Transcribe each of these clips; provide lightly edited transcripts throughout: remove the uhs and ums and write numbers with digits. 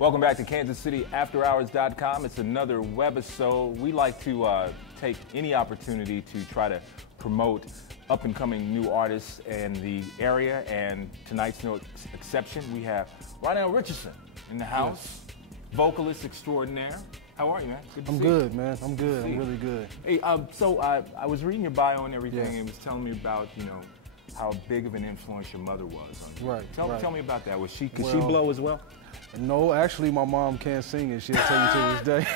Welcome back to KansasCityAfterHours.com. It's another webisode. We like to take any opportunity to try to promote up-and-coming new artists in the area, and tonight's no exception. We have Ronel Richardson in the house, vocalist extraordinaire. How are you, man? Good to see you. I'm good, man. I'm good. I'm really good. Hey, so I was reading your bio and everything, and it was telling me about, you know, how big of an influence your mother was on you. Right. Tell me about that. Was she? Could she blow as well? No, actually, my mom can't sing, and she'll tell you to this day.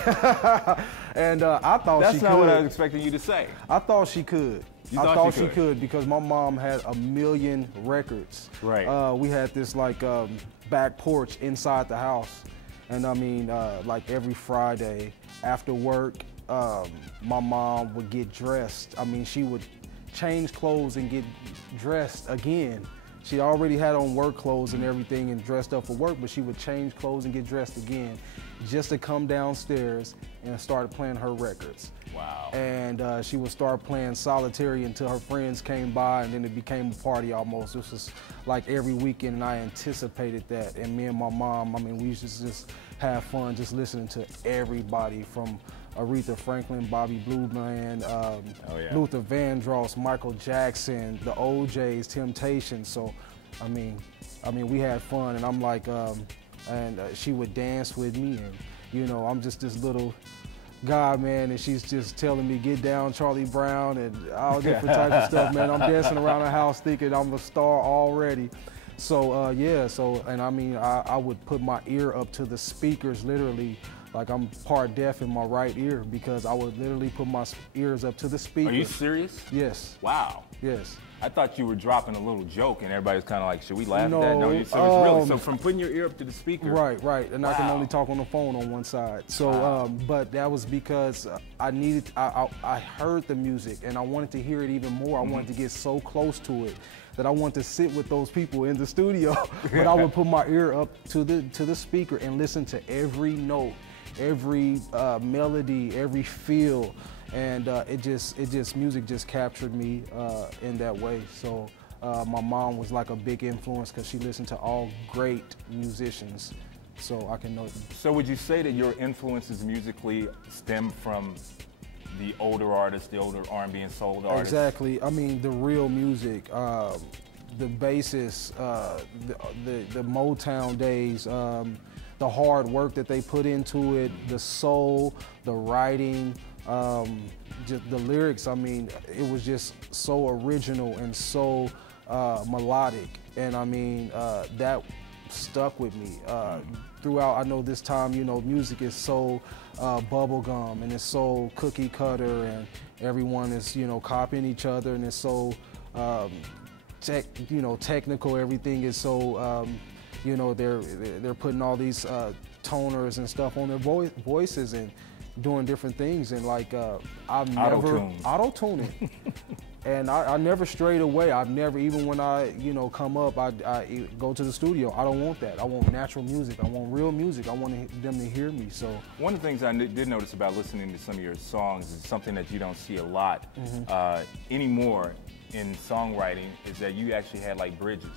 And I thought she could. That's not what I was expecting you to say. I thought she could. I thought she could because my mom had 1 million records. Right. We had this like back porch inside the house, and I mean, like every Friday after work, my mom would get dressed. I mean, she would change clothes and get dressed again. She already had on work clothes and everything and dressed up for work, but she would change clothes and get dressed again just to come downstairs and start playing her records. Wow. And she would start playing solitary until her friends came by, and then it became a party almost. This was like every weekend, and I anticipated that. And me and my mom, I mean, we used to just have fun just listening to everybody from Aretha Franklin, Bobby Blue Bland, Luther Vandross, Michael Jackson, the OJs, Temptations. So, I mean, we had fun, and I'm like, and she would dance with me, and you know, I'm just this little guy, man, and she's just telling me, get down, Charlie Brown, and all different types of stuff, man. I'm dancing around the house thinking I'm a star already. So, and I mean, I would put my ear up to the speakers, literally. Like I'm part deaf in my right ear because I would literally put my ears up to the speakers. Are you serious? Yes. Wow. Yes. I thought you were dropping a little joke and everybody's kind of like, should we laugh at that? No, so it's really, so from putting your ear up to the speaker. Right. And I can only talk on the phone on one side. So, but that was because I heard the music and I wanted to hear it even more. I wanted to get so close to it that I wanted to sit with those people in the studio. But I would put my ear up to the speaker and listen to every note, every melody, every feel, and music just captured me in that way. So my mom was like a big influence because she listened to all great musicians, so I can know them. So would you say that your influences musically stem from the older artists, the older R&B and soul artists? Exactly. I mean, the real music, the basis, the Motown days, the hard work that they put into it, the soul, the writing, just the lyrics. I mean, it was just so original and so melodic, and I mean, that stuck with me throughout. I know this time, you know, music is so bubblegum and it's so cookie cutter, and everyone is, you know, copying each other, and it's so technical. Everything is so you know, they're putting all these toners and stuff on their voices and doing different things, and like I've never auto-tuning. And I never strayed away. I've never, even when I, you know, come up, I go to the studio. I don't want that. I want natural music. I want real music. I want them to hear me. So one of the things I did notice about listening to some of your songs is something that you don't see a lot anymore in songwriting, is that you actually had like bridges,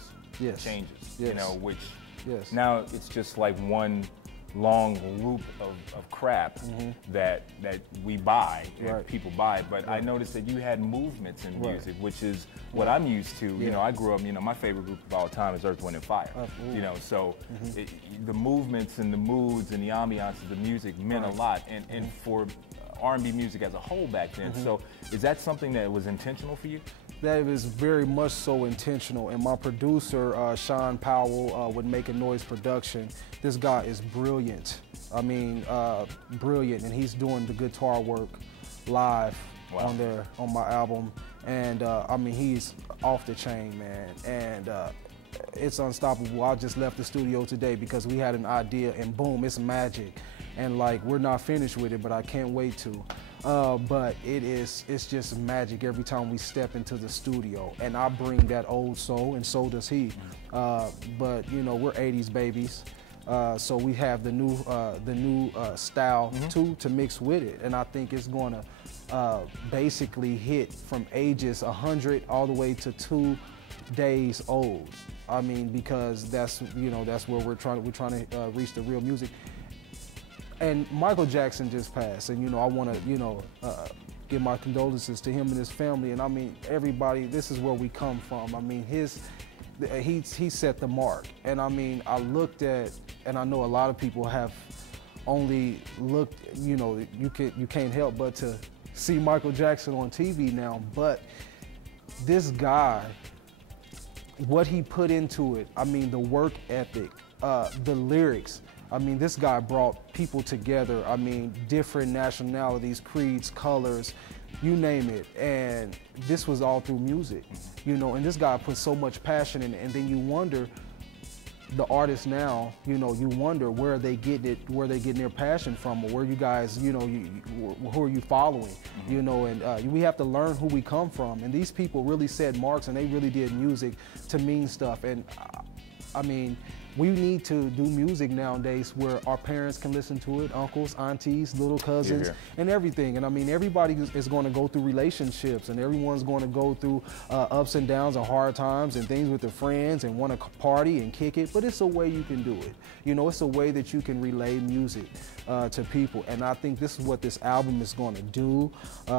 changes, you know, which now it's just like one long loop of crap that we buy, and people buy. But I noticed that you had movements in music, which is what I'm used to. You know, I grew up, you know, my favorite group of all time is Earth, Wind, and Fire. You know, so the movements and the moods and the ambiance of the music meant a lot, and for R&B music as a whole back then. So is that something that was intentional for you? That was very much so intentional, and my producer, Sean Powell, with Making Noise Production. This guy is brilliant. I mean, brilliant, and he's doing the guitar work live on my album, and I mean, he's off the chain, man, and it's unstoppable. I just left the studio today because we had an idea, and boom, it's magic, and like, we're not finished with it, but I can't wait to. But it's just magic every time we step into the studio, and I bring that old soul, and so does he. But you know, we're 80s babies, so we have the new style to mix with it, and I think it's going to basically hit from ages 100 all the way to days old. I mean, because that's where we're trying to reach the real music. And Michael Jackson just passed, and I want to give my condolences to him and his family. And I mean, everybody, this is where we come from. I mean, he set the mark. And I mean, I looked at, and I know a lot of people have only looked, you can't help but to see Michael Jackson on TV now. But this guy, what he put into it, I mean, the work ethic, the lyrics, I mean, this guy brought people together. I mean, different nationalities, creeds, colors, you name it. And this was all through music, and this guy put so much passion in it. And then you wonder, the artists now, you wonder where are they getting it, where they getting their passion from, or where you guys, who are you following, and we have to learn who we come from. And these people really set marks, and they really did music to mean stuff. And I mean, we need to do music nowadays where our parents can listen to it, uncles, aunties, little cousins, and everything. And I mean, everybody is going to go through relationships, and everyone's going to go through ups and downs and hard times and things with their friends and want to party and kick it. But it's a way you can do it. It's a way that you can relay music to people. And I think this is what this album is going to do.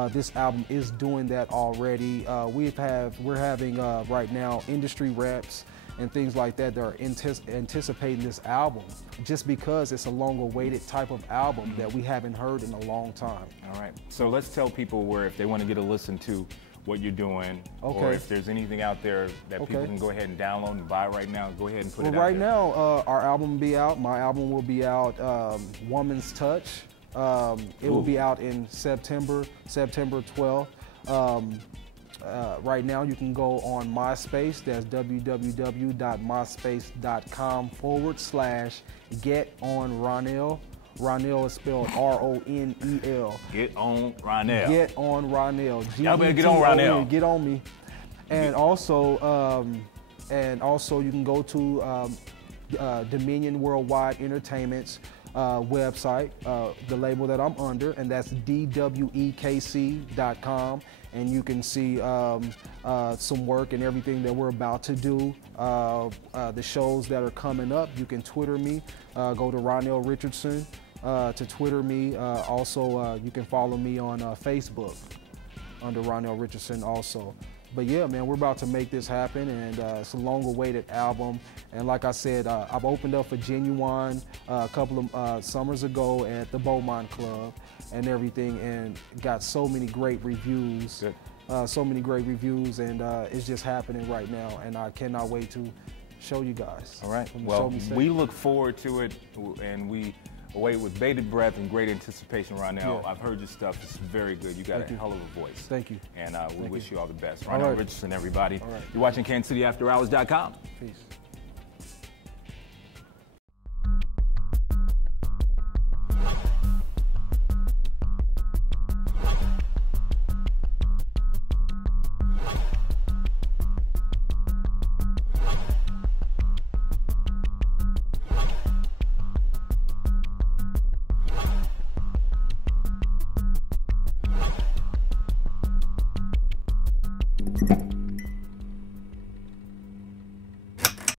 This album is doing that already. We're having right now industry reps and things like that are anticipating this album, just because it's a long-awaited type of album that we haven't heard in a long time. All right. So let's tell people where, if they want to get a listen to what you're doing, or if there's anything out there that people can go ahead and download and buy right now, go ahead and put it out there. Right now, our album will be out. My album will be out, Woman's Touch. It will be out in September 12th. Right now, you can go on MySpace. That's www.myspace.com/GetOnRonel. Ronel is spelled R-O-N-E-L. Get on Ronel. Get on Ronel. Y'all better get on Ronel. Get on me. And also you can go to Dominion Worldwide Entertainment's website, the label that I'm under, and that's dwekc.com. And you can see some work and everything that we're about to do. The shows that are coming up, you can Twitter me. Go to Ronel Richardson to Twitter me. Also, you can follow me on Facebook under Ronel Richardson also. But yeah, man, we're about to make this happen, and it's a long-awaited album. And like I said, I've opened up for Genuine a couple of summers ago at the Beaumont Club and everything, and got so many great reviews. So many great reviews, and it's just happening right now, and I cannot wait to show you guys. All right. Well, we look forward to it, and we await with bated breath and great anticipation, Ronel. I've heard your stuff. It's very good. You got a hell of a voice. Thank you. And we wish you all the best. Ronel Richardson, everybody. You're watching KansasCityAfterHours.com. Peace.